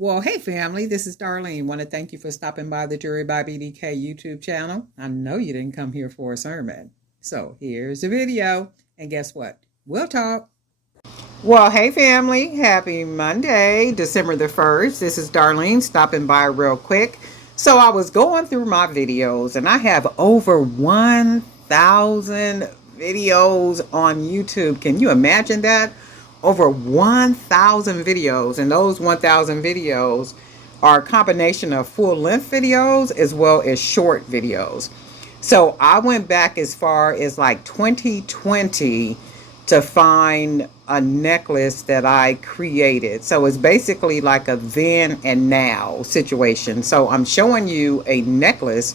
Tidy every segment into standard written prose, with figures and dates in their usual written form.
Well, hey family, this is Darlene. Want to thank you for stopping by the Jury by BDK YouTube channel. I know you didn't come here for a sermon. So here's the video. And guess what? We'll talk. Well, hey family, happy Monday, December the 1st. This is Darlene stopping by real quick. So I was going through my videos and I have over 1,000 videos on YouTube. Can you imagine that? Over 1,000 videos, and those 1,000 videos are a combination of full-length videos as well as short videos. So I went back as far as like 2020 to find a necklace that I created. So it's basically like a then and now situation. So I'm showing you a necklace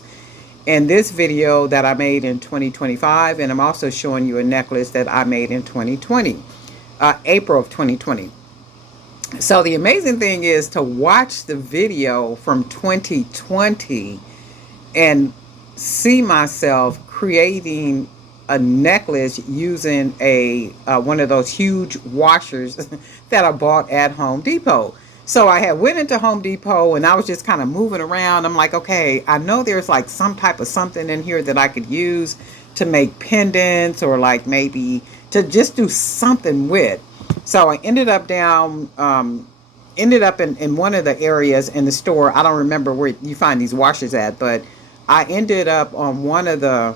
in this video that I made in 2025, and I'm also showing you a necklace that I made in 2020. April of 2020. So the amazing thing is to watch the video from 2020 and see myself creating a necklace using a one of those huge washers that I bought at Home Depot. So I had went into Home Depot and I was just kind of moving around. I'm like, okay, I know there's like some type of something in here that I could use to make pendants or like maybe to just do something with. So I ended up in one of the areas in the store. I don't remember where you find these washers at, but I ended up on one of the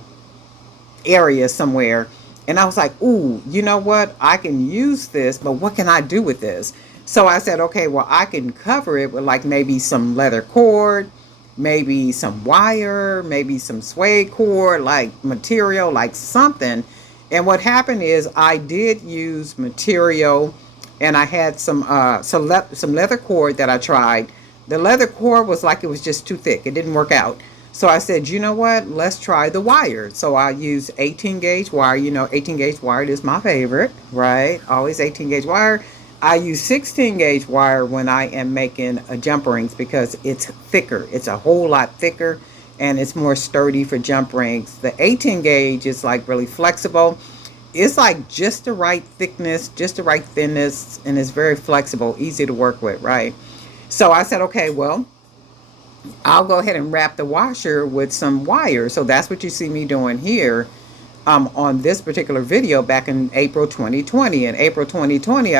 areas somewhere, and I was like, ooh, you know what? I can use this, but what can I do with this? So I said, okay, well, I can cover it with like maybe some leather cord, maybe some wire, maybe some suede cord, like material, like something. And what happened is I did use material, and I had some leather cord that I tried. The leather cord was like it was just too thick. It didn't work out. So I said, you know what? Let's try the wire. So I used 18 gauge wire. You know, 18 gauge wire is my favorite, right? Always 18 gauge wire. I use 16 gauge wire when I am making jump rings because it's thicker. It's a whole lot thicker and it's more sturdy for jump rings. The 18 gauge is like really flexible. It's like just the right thickness, just the right thinness, and it's very flexible, easy to work with, right? So I said, okay, well, I'll go ahead and wrap the washer with some wire. So that's what you see me doing here on this particular video back in April 2020. In April 2020,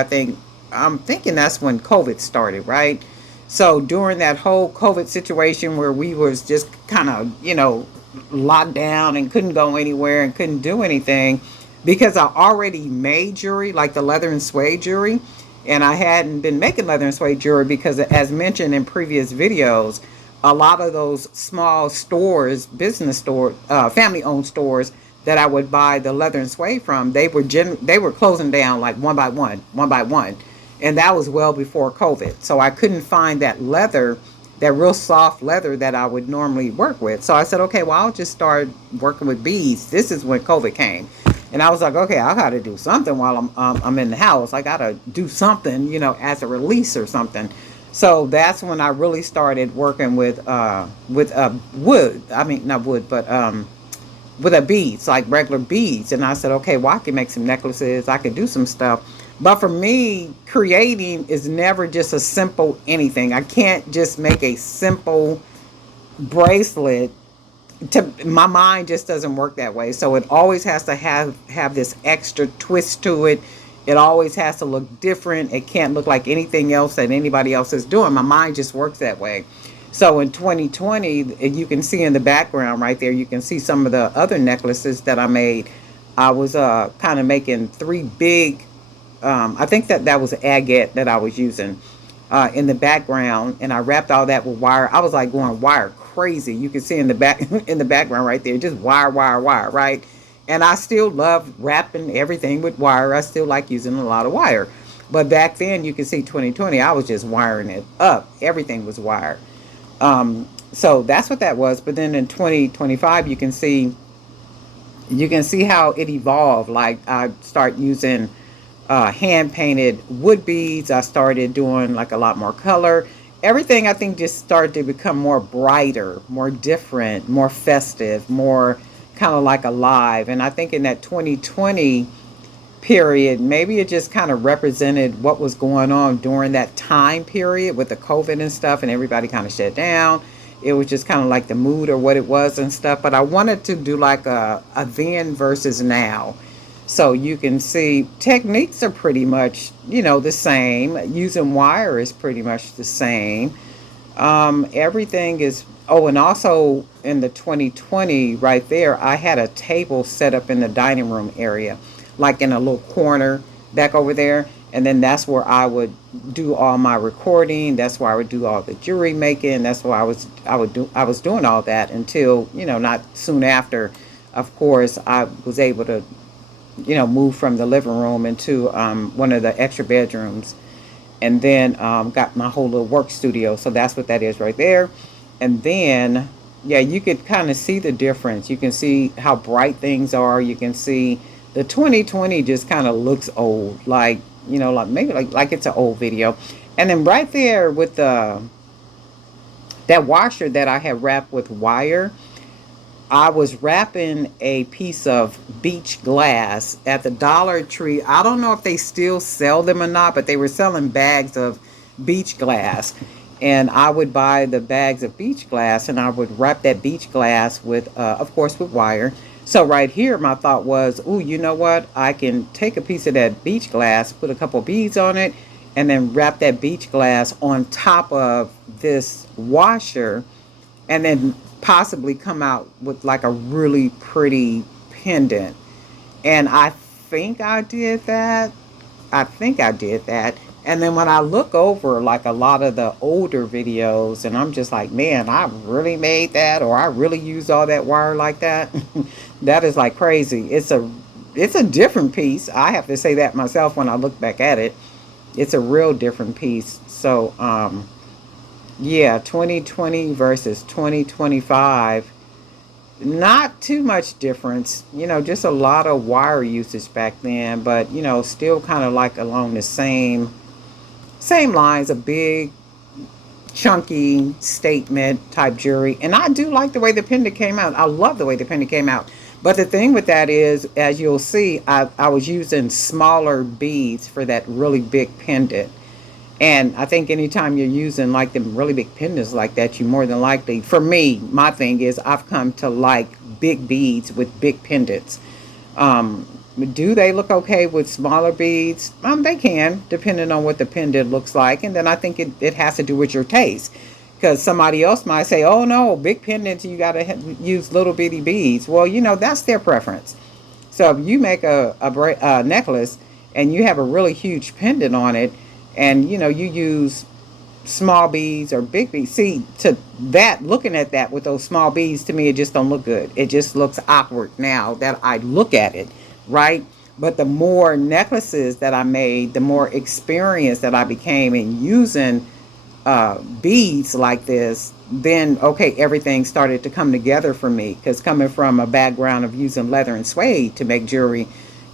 I'm thinking that's when COVID started, right? So during that whole COVID situation where we was just kind of, locked down and couldn't go anywhere and couldn't do anything because I already made jewelry, like the leather and suede jewelry, and I hadn't been making leather and suede jewelry because, as mentioned in previous videos, a lot of those small stores, business store, family-owned stores that I would buy the leather and suede from, they were closing down like one by one, and that was well before COVID. So I couldn't find that leather, that real soft leather that I would normally work with. So I said, okay, well, I'll just start working with beads. This is when COVID came. And I was like, okay, I got to do something while I'm in the house. I got to do something, as a release or something. So that's when I really started working with wood. I mean, not wood, but with a beads, like regular beads. And I said, okay, well, I can make some necklaces. I can do some stuff. But for me, creating is never just a simple anything. I can't just make a simple bracelet. My mind just doesn't work that way. So it always has to have this extra twist to it. It always has to look different. It can't look like anything else that anybody else is doing. My mind just works that way. So in 2020, you can see in the background right there, you can see some of the other necklaces that I made. I was kind of making three big, I think that was agate that I was using in the background, and I wrapped all that with wire. I was like going wire crazy. You can see in the back in the background right there, just wire, wire, wire, right? And I still love wrapping everything with wire. I still like using a lot of wire. But back then, you can see 2020, I was just wiring it up. Everything was wired. So that's what that was. But then in 2025, you can see how it evolved. Like I start using hand painted wood beads. I started doing like a lot more color. Everything I think just started to become more brighter, more different, more festive, more kind of like alive. And I think in that 2020 period. Maybe it just kind of represented what was going on during that time period with the COVID and stuff, and everybody kind of shut down. It was just kind of like the mood or what it was and stuff. But I wanted to do like a then versus now. So you can see techniques are pretty much, the same. Using wire is pretty much the same. Everything is, oh, and also in the 2020 right there, I had a table set up in the dining room area, like in a little corner back over there. And then that's where I would do all my recording. That's where I would do all the jewelry making. That's where I was doing all that until, not soon after, of course, I was able to, move from the living room into one of the extra bedrooms, and then got my whole little work studio. So that's what that is right there. And then, yeah, you could kind of see the difference. You can see how bright things are. You can see the 2020 just kind of looks old, like, like maybe like it's an old video. And then right there with that washer that I had wrapped with wire, I was wrapping a piece of beach glass at the Dollar Tree. I don't know if they still sell them or not, but they were selling bags of beach glass. And I would buy the bags of beach glass and I would wrap that beach glass with, of course, with wire. So right here, my thought was, ooh, you know what? I can take a piece of that beach glass, put a couple beads on it, and then wrap that beach glass on top of this washer, and then possibly come out with like a really pretty pendant. And I think I did that. I think I did that. And then when I look over like a lot of the older videos, and I'm just like, man, I really made that, or I really used all that wire like that. That is like crazy. It's a different piece. I have to say that myself when I look back at it. It's a real different piece. So yeah, 2020 versus 2025, not too much difference, just a lot of wire usage back then, but still kind of like along the same lines, a big chunky statement type jewelry. And I do like the way the pendant came out. I love the way the pendant came out. But the thing with that is, as you'll see, I was using smaller beads for that really big pendant. And I think anytime you're using like them really big pendants like that, you more than likely, for me, my thing is I've come to like big beads with big pendants. Um, do they look okay with smaller beads? They can, depending on what the pendant looks like. And then I think it has to do with your taste. Because somebody else might say, oh no, big pendants, you got to use little bitty beads. Well, that's their preference. So if you make a necklace and you have a really huge pendant on it, and you use small beads or big beads, see, to that, looking at that with those small beads, to me it just don't look good. It just looks awkward now that I look at it, right? But the more necklaces that I made, the more experience that I became in using beads like this, then okay, everything started to come together for me. Because coming from a background of using leather and suede to make jewelry,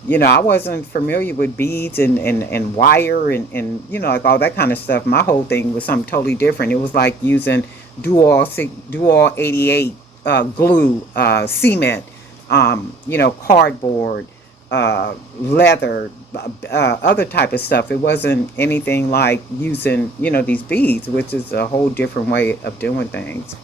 I wasn't familiar with beads and wire and like all that kind of stuff. My whole thing was something totally different. It was like using dual 88 glue, cement, cardboard, leather, other type of stuff. It wasn't anything like using these beads, which is a whole different way of doing things.